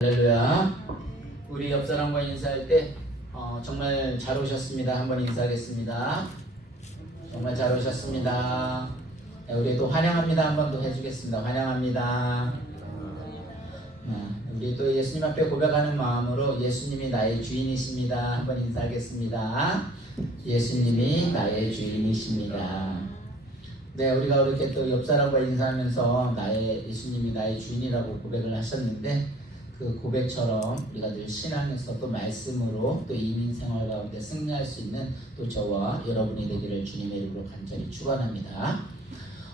할렐루야. 우리 옆 사람과 인사할 때 정말 잘 오셨습니다. 한번 인사하겠습니다. 정말 잘 오셨습니다. 네, 우리 또 환영합니다. 한번 더 해주겠습니다. 환영합니다. 우리 또 예수님 앞에 고백하는 마음으로 예수님이 나의 주인이십니다. 한번 인사하겠습니다. 예수님이 나의 주인이십니다. 네, 우리가 이렇게 또 옆 사람과 인사하면서 예수님이 나의 주인이라고 고백을 하셨는데, 그 고백처럼 우리가 늘 신앙에서 또 말씀으로 또 이민 생활 가운데 승리할 수 있는 또 저와 여러분이 되기를 주님의 이름으로 간절히 축원합니다.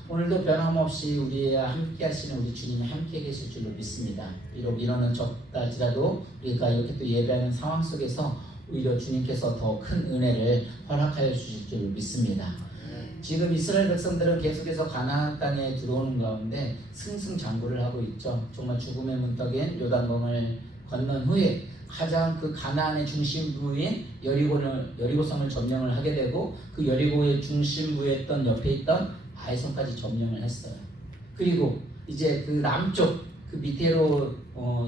오늘도 변함없이 우리와 함께 하시는 우리 주님이 함께 계실 줄로 믿습니다. 비록 인원은 적다지라도 우리가 이렇게 또 예배하는 상황 속에서 오히려 주님께서 더 큰 은혜를 허락하여 주실 줄로 믿습니다. 지금 이스라엘 백성들은 계속해서 가나안 땅에 들어오는 가운데 승승장구를 하고 있죠. 정말 죽음의 문턱인 요단강을 건넌 후에 가장 그 가나안의 중심부인 여리고성을 점령을 하게 되고, 그 여리고의 중심부에 있던 옆에 있던 아이성까지 점령을 했어요. 그리고 이제 그 남쪽 그 밑으로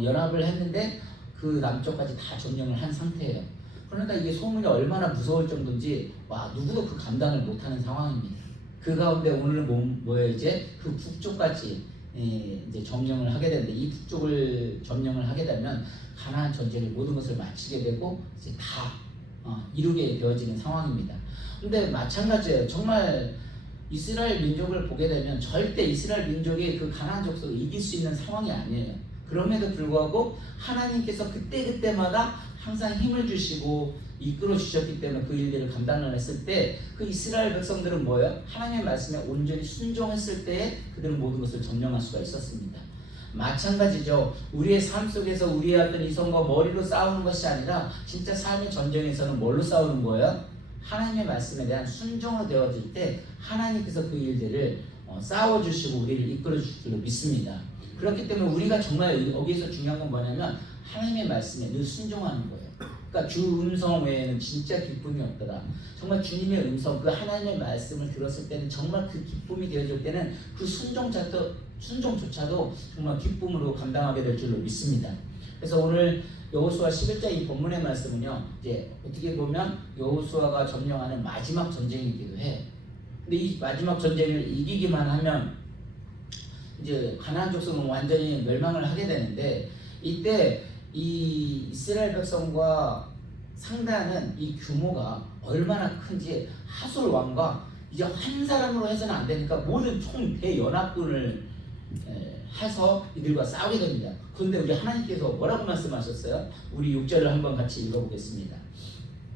연합을 했는데 그 남쪽까지 다 점령을 한 상태예요. 그러니까 이게 소문이 얼마나 무서울 정도인지 누구도 그 감당을 못하는 상황입니다. 그 가운데 오늘은 뭐예요? 이제 그 북쪽까지 이제 점령을 하게 되는데, 이 북쪽을 점령을 하게 되면 가나안 전쟁의 모든 것을 마치게 되고 이제 다 이루게 되어지는 상황입니다. 근데 마찬가지예요. 정말 이스라엘 민족을 보게 되면 절대 이스라엘 민족이 그 가나안 족속을 이길 수 있는 상황이 아니에요. 그럼에도 불구하고 하나님께서 그때그때마다 항상 힘을 주시고 이끌어 주셨기 때문에 그 일들을 감당을 했을 때, 그 이스라엘 백성들은 뭐예요? 하나님의 말씀에 온전히 순종했을 때에 그들은 모든 것을 점령할 수가 있었습니다. 마찬가지죠. 우리의 삶 속에서 우리의 어떤 이성과 머리로 싸우는 것이 아니라 진짜 삶의 전쟁에서는 뭘로 싸우는 거예요? 하나님의 말씀에 대한 순종으로 되어질 때 하나님께서 그 일들을 싸워주시고 우리를 이끌어 주실 줄로 믿습니다. 그렇기 때문에 우리가 정말 여기서 중요한 건 뭐냐면 하나님의 말씀에 늘 순종하는 거예요. 그러니까 주 음성 외에는 진짜 기쁨이 없더라. 정말 주님의 음성, 그 하나님의 말씀을 들었을 때는 정말 그 기쁨이 되어질 때는 그 순종조차도 정말 기쁨으로 감당하게 될 줄로 믿습니다. 그래서 오늘 여호수아 11장 이 본문의 말씀은요, 이제 어떻게 보면 여호수아가 점령하는 마지막 전쟁이기도 해. 근데 이 마지막 전쟁을 이기기만 하면 이제 가나안 족속은 완전히 멸망을 하게 되는데, 이때 이 이스라엘 백성과 상대하는 이 규모가 얼마나 큰지 하솔 왕과 이제 한 사람으로 해서는 안 되니까 모든 총 대연합군을 해서 이들과 싸우게 됩니다. 그런데 우리 하나님께서 뭐라고 말씀하셨어요? 우리 6절을 한번 같이 읽어보겠습니다.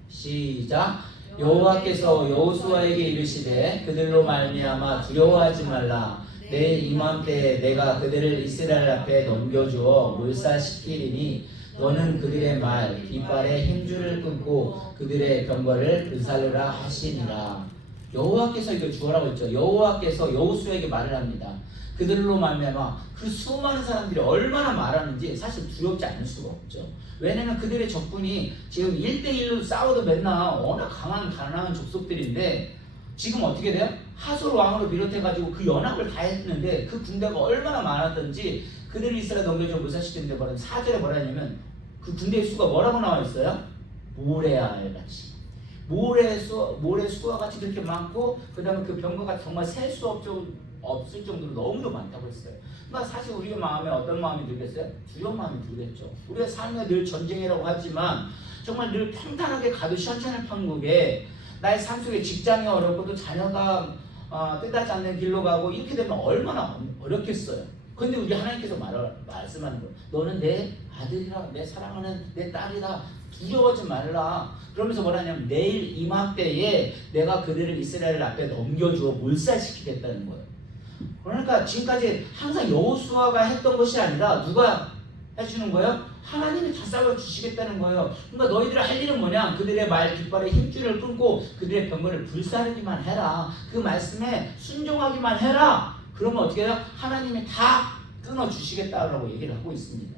시작. 여호와께서 여호수아에게 이르시되 그들로 말미암아 두려워하지 말라. 내 이맘때에 내가 그들을 이스라엘 앞에 넘겨주어 몰살시키리니 너는 그들의 말 깃발에 힘줄을 끊고 그들의 병거를 불살르라 하시니라. 여호와께서 이걸 주어라고 했죠. 여호와께서 여호수아에게 말을 합니다. 그들로 말미암아 그 수많은 사람들이 얼마나 말하는지 사실 두렵지 않을 수가 없죠. 왜냐면 그들의 적군이 지금 1대1로 싸워도 맨날 워낙 강한 가난한 족속들인데, 지금 어떻게 돼요? 하솔 왕으로 비롯해가지고 그 연합을 다 했는데 그 군대가 얼마나 많았던지 그들을 이스라엘 넘겨줘 몰살시키는데 4절에 뭐라 했냐면 그 군대의 수가 뭐라고 나와 있어요? 모래알 같이, 모래 수와 같이 그렇게 많고, 그 다음에 그 병거가 정말 셀 수 없을 정도로 너무도 많다고 했어요. 그러니까 사실 우리의 마음에 어떤 마음이 들겠어요? 두려운 마음이 들겠죠. 우리의 삶에 늘 전쟁이라고 하지만 정말 늘 평탄하게 가도 시원찮을 판국에 나의 삶 속에 직장이 어렵고 또 자녀가 뜻하지 않는 길로 가고 이렇게 되면 얼마나 어렵겠어요. 그런데 우리 하나님께서 말씀하는 거예요. 너는 내 아들이라, 내 사랑하는 내 딸이라, 두려워하지 말라. 그러면서 뭐라냐면 내일 이맘때에 내가 그들을 이스라엘 앞에 넘겨주어 몰살시키겠다는 거예요. 그러니까 지금까지 항상 여호수아가 했던 것이 아니라 누가 해주는 거예요? 하나님이 다 싸워주시겠다는 거예요. 그러니까 너희들이 할 일은 뭐냐? 그들의 말 깃발에 힘줄을 끊고 그들의 병거를 불사르기만 해라. 그 말씀에 순종하기만 해라. 그러면 어떻게 해요? 하나님이 다 끊어주시겠다라고 얘기를 하고 있습니다.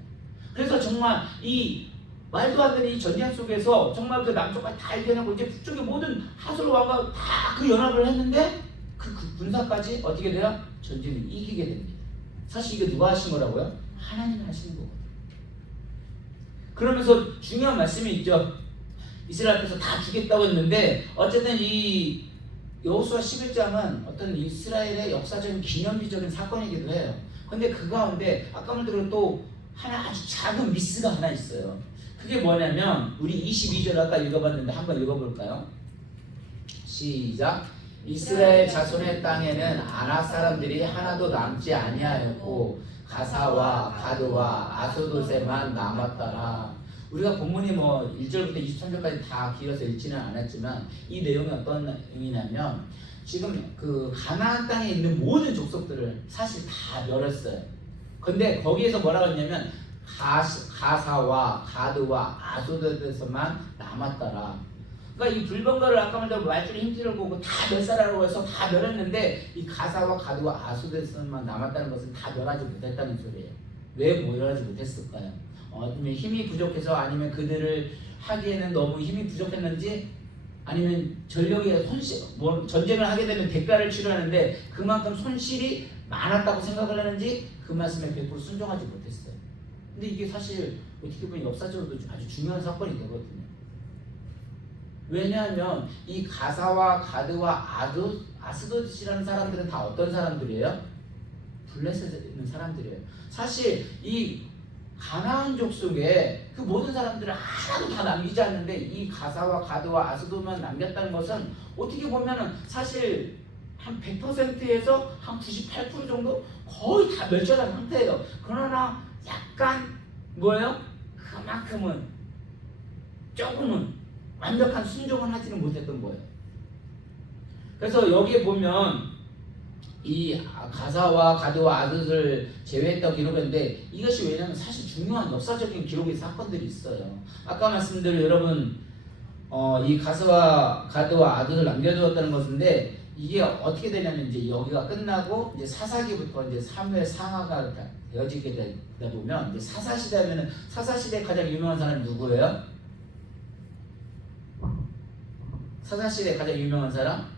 그래서 정말 이 말도 안 되는 이 전쟁 속에서 정말 그 남쪽까지 다 이겨내고 이제 북쪽의 모든 하솔 왕과 다 그 연합을 했는데 그 군사까지 어떻게 돼요? 전쟁을 이기게 됩니다. 사실 이게 누가 하신 거라고요? 하나님이 하시는 거거든요. 그러면서 중요한 말씀이 있죠. 이스라엘 앞에서 다 주겠다고 했는데 어쨌든 이 여호수아 11장은 어떤 이스라엘의 역사적인 기념비적인 사건이기도 해요. 근데 그 가운데 아까 말대로 또 하나 아주 작은 미스가 하나 있어요. 그게 뭐냐면 우리 22절 아까 읽어봤는데 한번 읽어볼까요? 시작. 이스라엘 자손의 땅에는 아낙 사람들이 하나도 남지 아니하였고 가사와 가드와 아스돗에만 남았더라. 우리가 본문이 뭐 1절부터 23절까지 다 길어서 읽지는 않았지만 이 내용이 어떤 내용이냐면 지금 그 가나안 땅에 있는 모든 족속들을 사실 다 멸했어요. 근데 거기에서 뭐라고 했냐면 가사와 가드와 아스돗에서만 남았더라. 그러니까 이 불번거를 아까 말대로 말줄이 힘들고 보고 다 멸살하라고 해서 다 멸했는데 이 가사와 가드와 아스돗에서만 남았다는 것은 다 멸하지 못했다는 소리예요. 왜 멸하지 못했을까요? 아니면 힘이 부족해서, 아니면 그들을 하기에는 너무 힘이 부족했는지, 아니면 전력의 손실, 뭐 전쟁을 하게 되면 대가를 치르는데 그만큼 손실이 많았다고 생각을 하는지 그 말씀에 100% 순종하지 못했어요. 근데 이게 사실 어떻게 보면 역사적으로도 아주 중요한 사건이 되거든요. 왜냐하면 이 가사와 가드와 아스돗이라는 사람들은 다 어떤 사람들이에요? 블레셋에 있는 사람들이에요. 사실 이 가나안 족속에 그 모든 사람들을 하나도 다 남기지 않는데 이 가사와 가드와 아스돗만 남겼다는 것은 어떻게 보면은 사실 한 100%에서 한 98% 정도 거의 다 멸절한 상태예요. 그러나 약간 뭐예요? 그만큼은 조금은 완벽한 순종을 하지는 못했던 거예요. 그래서 여기에 보면 이 가사와 가드와 아스돗을 제외했다고 기록했는데 이것이 왜냐하면 사실 중요한 역사적인 기록의 사건들이 있어요. 아까 말씀대로 여러분 이 가사와 가드와 아스돗을 남겨두었다는 것인데 이게 어떻게 되냐면 이제 여기가 끝나고 이제 사사기부터 이제 사무엘 상하가 되어지게 되다 보면 이제 사사시대면은 사사시대 가장 유명한 사람이 누구예요? 사사시대 가장 유명한 사람?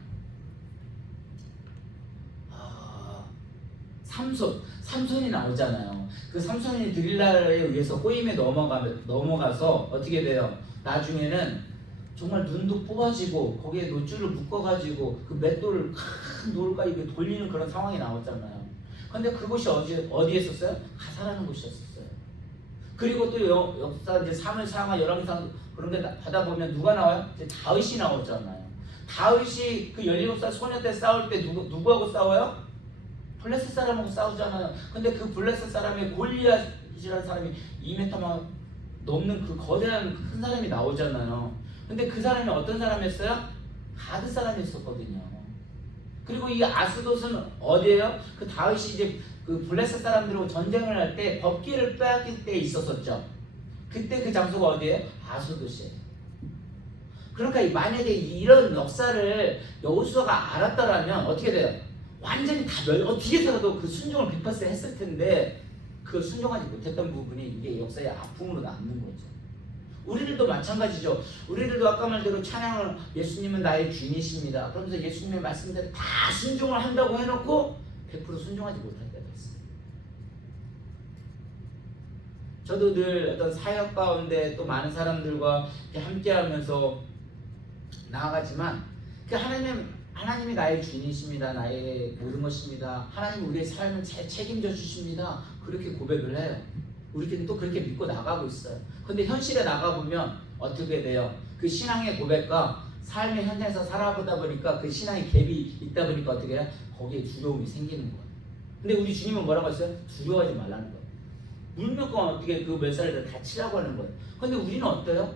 삼손이 나오잖아요. 그 삼손이 드릴라에 의해서 꼬임에 넘어가서 어떻게 돼요? 나중에는 정말 눈도 뽑아지고 거기에 노줄을 묶어가지고 그 맷돌을 큰 돌과 이렇게 돌리는 그런 상황이 나왔잖아요. 근데 그곳이 어디에 있었어요? 가사라는 곳이었어요. 그리고 또 역사 이제 사무엘 상하 열왕상 그런 데 받아 보면 누가 나와요? 이제 다윗이 나오잖아요. 다윗이 그 17살 소녀 때 싸울 때 누구하고 싸워요? 블레셋 사람하고 싸우잖아요. 근데 그 블레셋 사람의 골리앗이라는 사람이 2m만 넘는 그 거대한 큰 사람이 나오잖아요. 근데 그 사람이 어떤 사람이었어요? 가드 사람이었거든요. 그리고 이 아스돗은 어디예요? 그 다윗이 이제 그 블레셋 사람들하고 전쟁을 할 때 법궤를 빼앗길 때 있었었죠. 그때 그 장소가 어디예요? 아스돗이에요. 그러니까 만약에 이런 역사를 여호수아가 알았다라면 어떻게 돼요? 완전히 다 어떻게서라도 그 순종을 100% 했을 텐데 그 순종하지 못했던 부분이 이게 역사의 아픔으로 남는 거죠. 우리들도 마찬가지죠. 우리들도 아까 말대로 찬양을 예수님은 나의 주인이십니다. 그러면서 예수님의 말씀대로 다 순종을 한다고 해놓고 100% 순종하지 못할 때가 있어요. 저도 늘 어떤 사역 가운데 또 많은 사람들과 함께하면서 나아가지만 그 하나님이 나의 주인이십니다. 나의 모든 것입니다. 하나님 우리의 삶을 책임져 주십니다. 그렇게 고백을 해요. 우리끼리 또 그렇게 믿고 나가고 있어요. 근데 현실에 나가보면 어떻게 돼요? 그 신앙의 고백과 삶의 현장에서 살아보다 보니까 그 신앙의 갭이 있다 보니까 어떻게 해요? 거기에 두려움이 생기는 거예요. 근데 우리 주님은 뭐라고 했어요? 두려워하지 말라는 거예요. 물몇건 어떻게 그 몇 살을 다 치라고 하는 거예요. 근데 우리는 어때요?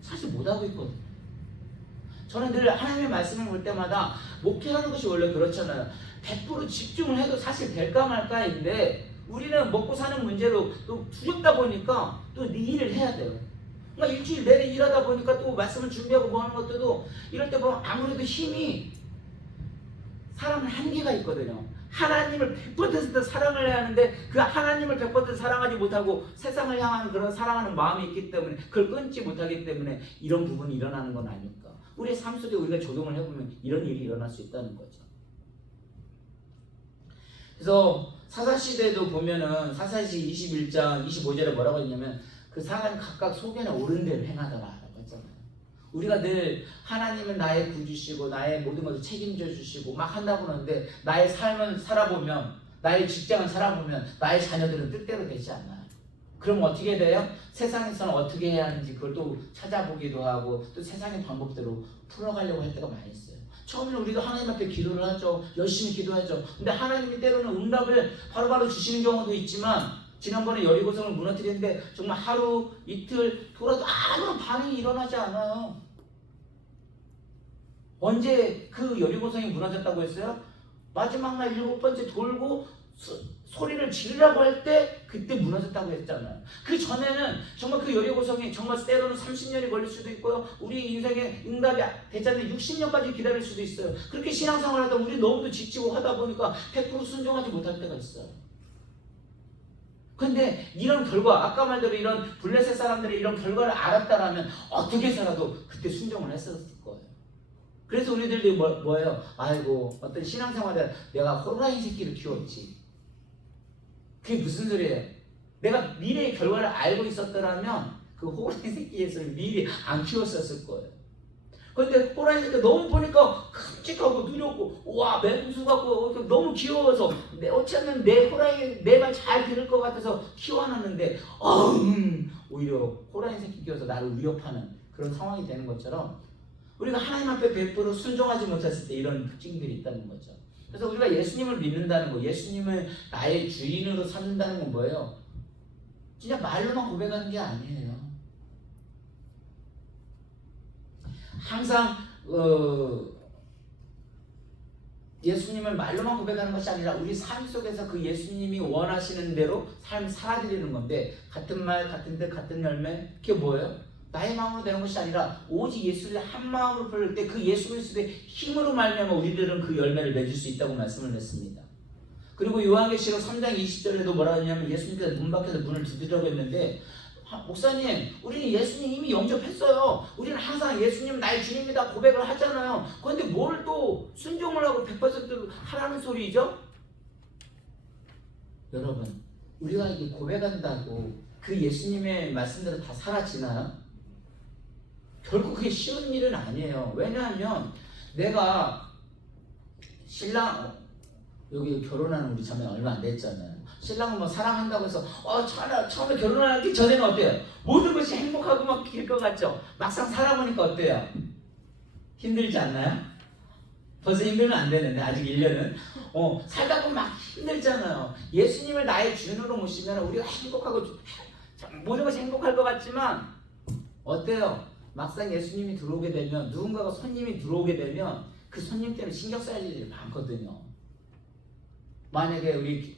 사실 못하고 있거든요. 저는 늘 하나님의 말씀을 볼 때마다 목회하는 것이 원래 그렇잖아요. 100% 집중을 해도 사실 될까 말까인데 우리는 먹고 사는 문제로 또 두렵다 보니까 또 일을 해야 돼요. 그러니까 일주일 내내 일하다 보니까 또 말씀을 준비하고 뭐 하는 것들도 이럴 때 보면 아무래도 힘이 사람은 한계가 있거든요. 하나님을 100% 사랑을 해야 하는데 그 하나님을 100% 사랑하지 못하고 세상을 향하는 그런 사랑하는 마음이 있기 때문에 그걸 끊지 못하기 때문에 이런 부분이 일어나는 건 아닐까. 우리의 삶 속에 우리가 조동을 해보면 이런 일이 일어날 수 있다는 거죠. 그래서 사사시대도 보면은 사사시 21장 25절에 뭐라고 했냐면 그 사람이 각각 소견에 옳은 대로 행하더라 라고 했잖아요. 우리가 늘 하나님은 나의 구주시고 나의 모든 것을 책임져 주시고 막 한다고 하는데 나의 삶을 살아보면, 나의 직장을 살아보면 나의 자녀들은 뜻대로 되지 않아요. 그럼 어떻게 돼요? 세상에서는 어떻게 해야 하는지 그걸 또 찾아보기도 하고 또 세상의 방법대로 풀어가려고 할 때가 많이 있어요. 처음에는 우리도 하나님 앞에 기도를 하죠. 열심히 기도하죠. 근데 하나님이 때로는 응답을 바로바로 주시는 경우도 있지만, 지난번에 여리고성을 무너뜨리는데 정말 하루 이틀 돌아도 아무런 반응이 일어나지 않아요. 언제 그 여리고성이 무너졌다고 했어요? 마지막 날 7번째 돌고 소리를 지르라고 할 때 그때 무너졌다고 했잖아요. 그 전에는 정말 그 여리고성이 정말 때로는 30년이 걸릴 수도 있고요. 우리 인생에 응답이 되지 않는 60년까지 기다릴 수도 있어요. 그렇게 신앙생활 하다 우리 너무도 지치고 하다 보니까 100% 순종하지 못할 때가 있어요. 근데 이런 결과, 아까 말대로 이런 블레셋 사람들이 이런 결과를 알았다라면 어떻게 살아도 그때 순종을 했었을 거예요. 그래서 우리들도 뭐예요? 아이고, 어떤 신앙생활에 내가 호랑이 새끼를 키웠지. 그게 무슨 소리예요? 내가 미래의 결과를 알고 있었더라면 그 호랑이 새끼에서 미리 안 키웠었을 거예요. 근데 호랑이 새끼가 너무 보니까 큼직하고 누렸고, 와, 맹수 같고 너무 귀여워서 어쩌면 내 호랑이 내 말 잘 들을 것 같아서 키워놨는데 오히려 호랑이 새끼 키워서 나를 위협하는 그런 상황이 되는 것처럼, 우리가 하나님 앞에 100% 순종하지 못했을 때 이런 특징들이 있다는 거죠. 그래서 우리가 예수님을 믿는다는 거, 예수님을 나의 주인으로 삼는다는 건 뭐예요? 진짜 말로만 고백하는 게 아니에요. 항상 예수님을 말로만 고백하는 것이 아니라 우리 삶 속에서 그 예수님이 원하시는 대로 삶을 살아드리는 건데, 같은 말, 같은 뜻, 같은 열매, 그게 뭐예요? 나의 마음으로 되는 것이 아니라 오직 예수를 한 마음으로 부를 때 그 예수 그리스도의 힘으로 말미암아 우리들은 그 열매를 맺을 수 있다고 말씀을 했습니다. 그리고 요한계시록 3장 20절에도 뭐라 하냐면, 예수님께서 문 밖에서 문을 두드리라고 했는데, 목사님, 우리는 예수님 이미 영접했어요. 우리는 항상 예수님 나의 주님이다 고백을 하잖아요. 그런데 뭘 또 순종을 하고 100% 하라는 소리죠? 여러분, 우리가 이게 고백한다고 그 예수님의 말씀대로 다 사라지나요? 결국 그게 쉬운 일은 아니에요. 왜냐하면 내가 신랑, 여기 결혼하는 우리 자매 얼마 안 됐잖아요. 신랑을 뭐 사랑한다고 해서 처음에 결혼하기 전에는 어때요? 모든 것이 행복하고 막 길 것 같죠? 막상 살아보니까 어때요? 힘들지 않나요? 벌써 힘들면 안 되는데 아직 1년은 살다 보면 막 힘들잖아요. 예수님을 나의 주인으로 모시면 우리가 행복하고 모든 것이 행복할 것 같지만 어때요? 막상 예수님이 들어오게 되면, 누군가가 손님이 들어오게 되면 그 손님 때문에 신경 써야 할 일이 많거든요. 만약에 우리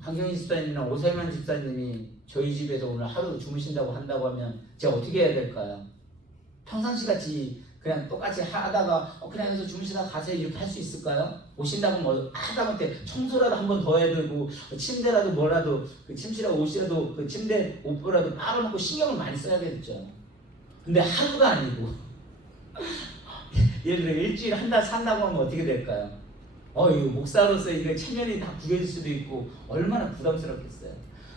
한경희 집사님이나 오세만 집사님이 저희 집에서 오늘 하루 주무신다고 한다고 하면 제가 어떻게 해야 될까요? 평상시 같이 그냥 똑같이 하다가 그냥 해서 주무시다 가세요 이렇게 할 수 있을까요? 오신다고 뭐 하다못해 청소라도 한 번 더 해야 되고 침대라도 뭐라도 그 침실하고 옷이라도 그 침대 옷보라도 빨아먹고 신경을 많이 써야겠죠. 근데 하루가 아니고 예를 들어 일주일 한 달 산다고 하면 어떻게 될까요? 이거 목사로서 이거 체면이 다 구겨질 수도 있고 얼마나 부담스럽겠어요.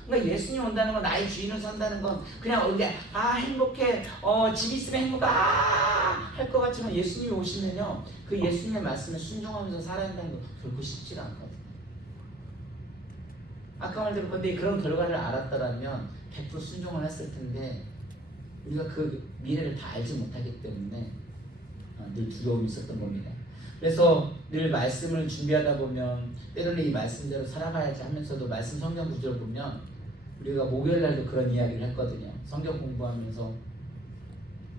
그러니까 예수님 온다는 건, 나의 주인을 산다는 건 그냥 우리가 행복해, 집 있으면 행복해, 할 것 같지만 예수님이 오시면요, 그 예수님의 말씀에 순종하면서 살아야 한다는 건 결코 쉽지 않거든요. 아까 말대로 근데 그런 결과를 알았더라면 100% 순종을 했을 텐데, 우리가 그 미래를 다 알지 못하기 때문에 늘 두려움이 있었던 겁니다. 그래서 늘 말씀을 준비하다 보면 때로는 이 말씀대로 살아가야지 하면서도 말씀 성경 구절을 보면, 우리가 목요일날도 그런 이야기를 했거든요. 성경 공부하면서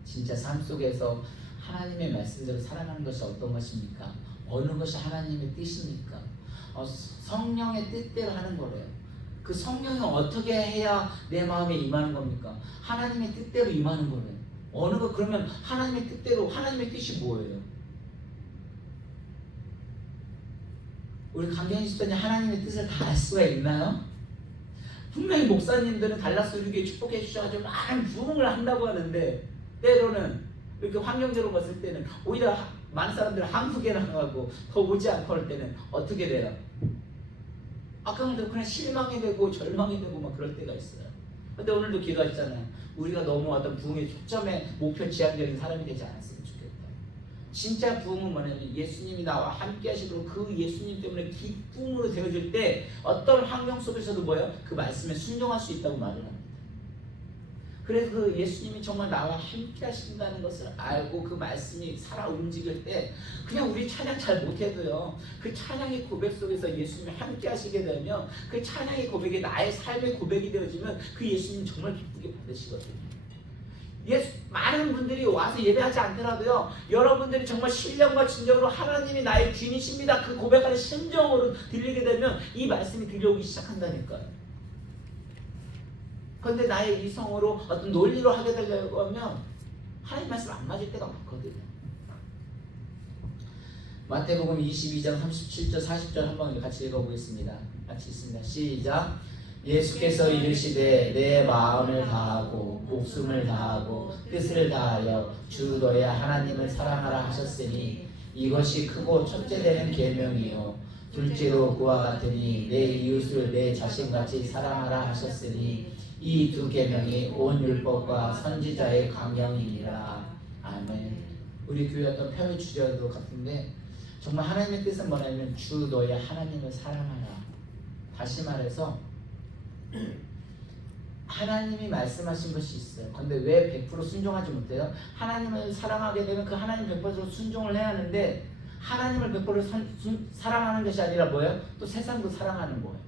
진짜 삶 속에서 하나님의 말씀대로 살아가는 것이 어떤 것입니까? 어느 것이 하나님의 뜻입니까? 성령의 뜻대로 하는 거래요. 그 성령이 어떻게 해야 내 마음에 임하는 겁니까? 하나님의 뜻대로 임하는 거래요. 어느 거, 그러면 하나님의 뜻대로, 하나님의 뜻이 뭐예요? 우리 강경희 집사님 하나님의 뜻을 다 알 수가 있나요? 분명히 목사님들은 달라스 우리교회 축복해 주셔가지고 많은 부흥을 한다고 하는데, 때로는 이렇게 환경적으로 봤을 때는 오히려 많은 사람들은 한국에 나가고 더 오지 않고 할 때는 어떻게 돼요? 아까 말대로 그냥 실망이 되고 절망이 되고 막 그럴 때가 있어요. 근데 오늘도 기도하셨잖아요. 우리가 너무 어떤 부흥의 초점에 목표 지향적인 사람이 되지 않았으면 좋겠다. 진짜 부흥은 뭐냐면 예수님이 나와 함께 하시고 그 예수님 때문에 기쁨으로 되어질 때 어떤 환경 속에서도 뭐예요? 그 말씀에 순종할 수 있다고 말을 합니다. 그래서 그 예수님이 정말 나와 함께 하신다는 것을 알고 그 말씀이 살아 움직일 때 그냥 우리 찬양 잘 못해도요, 그 찬양의 고백 속에서 예수님이 함께 하시게 되면 그 찬양의 고백이 나의 삶의 고백이 되어지면 그 예수님 정말 기쁘게 받으시거든요. 많은 분들이 와서 예배하지 않더라도요, 여러분들이 정말 신령과 진정으로 하나님이 나의 주인이십니다 그 고백하는 심정으로 들리게 되면 이 말씀이 들려오기 시작한다니까요. 그런데 나의 이성으로 어떤 논리로 하게 되려고 하면 하나님 말씀 안 맞을 때가 많거든요. 마태복음 22장 37절 40절 한번 같이 읽어보겠습니다. 같이 있습니다. 시작. 예수께서 이르시되 내 마음을 다하고 목숨을 다하고 뜻을 다하여 주 너의 하나님을 사랑하라 하셨으니 이것이 크고 첫째 되는 계명이요 둘째로 그와 같으니 내 이웃을 내 자신같이 사랑하라 하셨으니 이 두 계명이 온 율법과 선지자의 강령이니라. 아멘. 우리 교회 어떤 편의 주제도 같은데 정말 하나님의 뜻은 뭐냐면 주 너의 하나님을 사랑하라. 다시 말해서 하나님이 말씀하신 것이 있어요. 근데 왜 100% 순종하지 못해요? 하나님을 사랑하게 되면 그 하나님 100% 순종을 해야 하는데 하나님을 100% 사랑하는 것이 아니라 뭐예요? 또 세상도 사랑하는 거예요.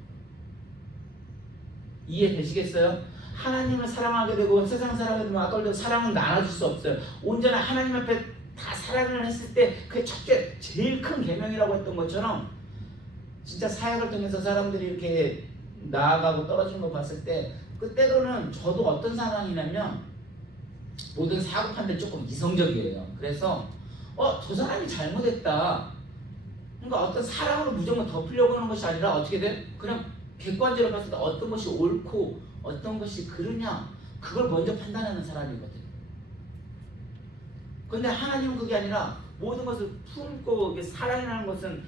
이해되시겠어요? 하나님을 사랑하게 되고 세상 사랑하게 되면 아까 말대로 사랑은 나눠줄 수 없어요. 온전한 하나님 앞에 다 사랑을 했을 때 그게 첫째 제일 큰 계명이라고 했던 것처럼 진짜 사역을 통해서 사람들이 이렇게 나아가고 떨어지는 거 봤을 때 그때로는 저도 어떤 상황이냐면 모든 사고 판단이 조금 이성적이에요. 그래서 저 사람이 잘못했다, 그러니까 어떤 사랑으로 무조건 덮으려고 하는 것이 아니라 어떻게 돼? 그냥 객관적으로 봤을 때 어떤 것이 옳고 어떤 것이 그르냐 그걸 먼저 판단하는 사람이거든요. 그런데 하나님은 그게 아니라 모든 것을 품고 사랑이라는 것은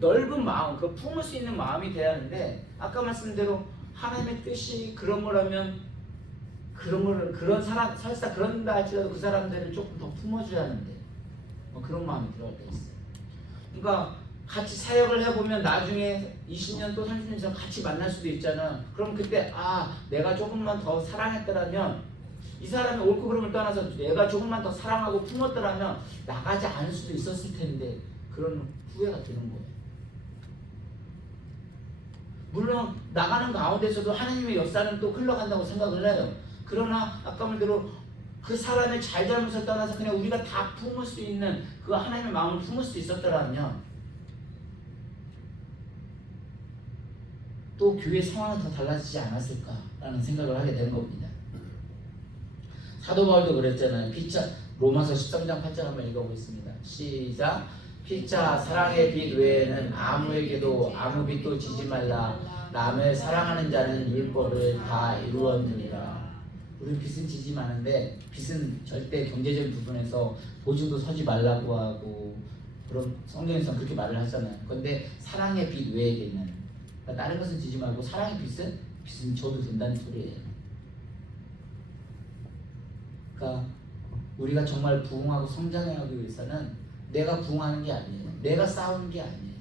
넓은 마음, 그 품을 수 있는 마음이 돼야 하는데 아까 말씀대로 하나님의 뜻이 그런 거라면 그런 사람 설사 그런다 할지라도 그 사람들을 조금 더 품어줘야 하는데 그런 마음이 들어갈 때 있어요. 그러니까 같이 사역을 해보면 나중에 20년 또 30년 지나 같이 만날 수도 있잖아. 그럼 그때 내가 조금만 더 사랑했더라면 이 사람이 옳고 그름을 떠나서 내가 조금만 더 사랑하고 품었더라면 나가지 않을 수도 있었을 텐데 그런 후회가 드는 거예요. 물론 나가는 가운데서도 하나님의 역사는 또 흘러간다고 생각을 해요. 그러나 아까 말대로 그 사람의 잘잘못을 떠나서 그냥 우리가 다 품을 수 있는 그 하나님의 마음을 품을 수 있었더라면 또 교회 상황은 더 달라지지 않았을까라는 생각을 하게 되는 겁니다. 사도 바울도 그랬잖아요. 피차 로마서 13장 8절 한번 읽어보겠습니다. 시작. 피차 사랑의 빛 외에는 아무에게도 아무 빛도 지지 말라. 남을 사랑하는 자는 율법을 다 이루었느니라. 우리 빛은 지지 마는데 빛은 절대 경제적인 부분에서 보증도 서지 말라고 하고 그런 성경에서는 그렇게 말을 하잖아요. 그런데 사랑의 빛 외에는 그러니까 다른 것은 지지 말고 사랑의 빛은 줘도 된다는 소리예요. 그러니까 우리가 정말 부흥하고 성장하기 위해서는 내가 부흥하는 게 아니에요. 내가 싸우는 게 아니에요.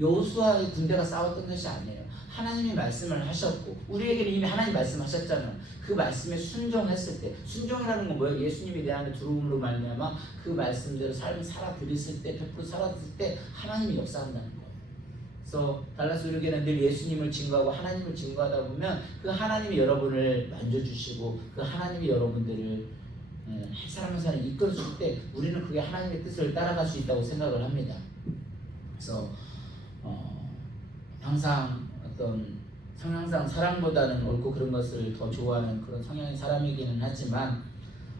여호수아의 군대가 싸웠던 것이 아니에요. 하나님이 말씀을 하셨고 우리에게는 이미 하나님 말씀하셨잖아요. 그 말씀에 순종했을 때, 순종이라는 건 뭐예요? 예수님이 내 안에 들어옴으로 말미암아 그 말씀대로 삶을 살아들였을 때, 100% 살아들였을 때 하나님이 역사한다는 거예요. 그래서 달라스 교회는 늘 예수님을 증거하고 하나님을 증거하다 보면 그 하나님이 여러분을 만져주시고 그 하나님이 여러분들을 한 사람 한 사람 이끌어줄 때 우리는 그게 하나님의 뜻을 따라갈 수 있다고 생각을 합니다. 그래서 항상 어떤 성향상 사랑보다는 옳고 그른 것을 더 좋아하는 그런 성향의 사람이기는 하지만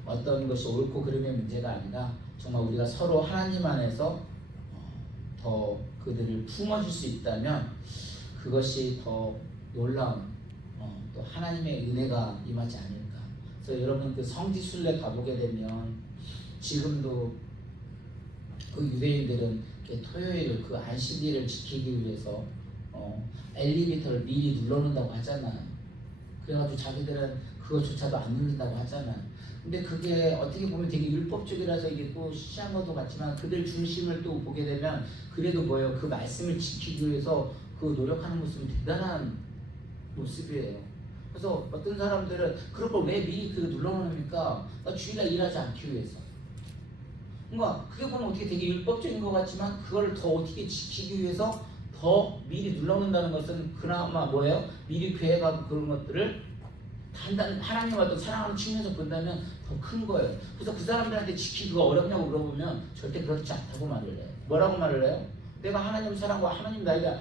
어떤 것이 옳고 그름의 문제가 아니라 정말 우리가 서로 하나님 안에서 더 그들을 품어줄 수 있다면 그것이 더 놀라운 또 하나님의 은혜가 임하지 않을까. 그래서 여러분 그 성지순례 가보게 되면 지금도 그 유대인들은 토요일 그 안식일을 지키기 위해서 엘리베이터를 미리 눌러놓는다고 하잖아요. 그래가지고 자기들은 그것조차도 안 누린다고 하잖아요. 근데 그게 어떻게 보면 되게 율법적이라서 이게 또 시한 것도 같지만 그들 중심을 또 보게 되면 그래도 뭐예요? 그 말씀을 지키기 위해서 그 노력하는 모습은 대단한 모습이에요. 그래서 어떤 사람들은 그런 걸 왜 미리 그 눌러놓습니까? 주일날 일하지 않기 위해서. 그러니까 그게 보면 어떻게 되게 율법적인 것 같지만 그걸 더 어떻게 지키기 위해서 더 미리 눌러놓는다는 것은 그나마 뭐예요? 미리 계획하고 그런 것들을 단단 하나님과 또 사랑하는 측면에서 본다면 더 큰 거예요. 그래서 그 사람들한테 지키기가 어렵냐고 물어보면 절대 그렇지 않다고 말을 해요. 뭐라고 말을 해요? 내가 하나님 사랑과 하나님 나에게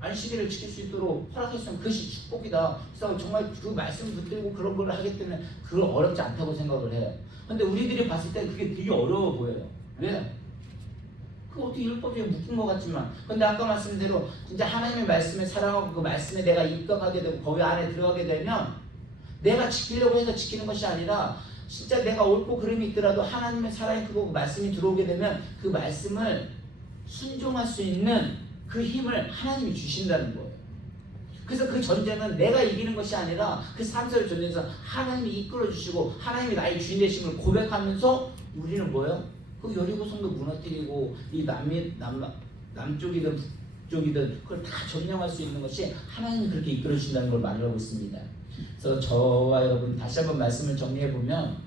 안식일을 지킬 수 있도록 허락했으면 그것이 축복이다. 그래서 정말 그 말씀 붙들고 그런 걸 하기 때문에 그걸 어렵지 않다고 생각을 해요. 근데 우리들이 봤을 때 그게 되게 어려워 보여요. 왜? 그 어떻게 율법에 묶인 것 같지만, 근데 아까 말씀대로 진짜 하나님의 말씀에 사랑하고 그 말씀에 내가 입각하게 되고 거기 안에 들어가게 되면 내가 지키려고 해서 지키는 것이 아니라 진짜 내가 옳고 그름이 있더라도 하나님의 사랑이 크고 그 말씀이 들어오게 되면 그 말씀을 순종할 수 있는 그 힘을 하나님이 주신다는 거예요. 그래서 그 전쟁은 내가 이기는 것이 아니라 그 3세의 전쟁에서 하나님이 이끌어 주시고 하나님이 나의 주인 되심을 고백하면서 우리는 뭐예요? 그 여리고 성도 무너뜨리고 이 남쪽이든 북쪽이든 그걸 다 점령할 수 있는 것이 하나님이 그렇게 이끌어 주신다는 걸 말하고 있습니다. 그래서 저와 여러분 다시 한번 말씀을 정리해 보면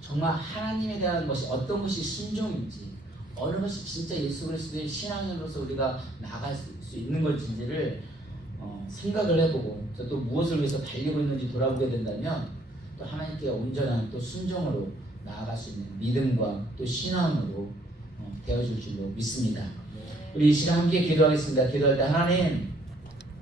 정말 하나님에 대한 것이 어떤 것이 순종인지 어느 것이 진짜 예수 그리스도의 신앙으로서 우리가 나아갈 수 있는 것인지를 생각을 해보고 또 무엇을 위해서 달리고 있는지 돌아보게 된다면 또 하나님께 온전한 또 순종으로 나아갈 수 있는 믿음과 또 신앙으로 되어줄 줄로 믿습니다. 우리 이 시간 함께 기도하겠습니다. 기도할 때 하나님